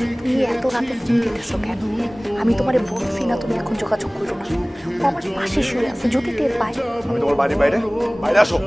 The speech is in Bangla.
তুমি এত রাতে ফোন দিতেছো কেন? আমি তোমারে বলছি না তুমি এখন যোগাযোগ করো না। ও আমার পাশে শুয়ে আছে, যদি টের পায়। আমি তোমার বাড়ির বাইরে, বাইরে আসো।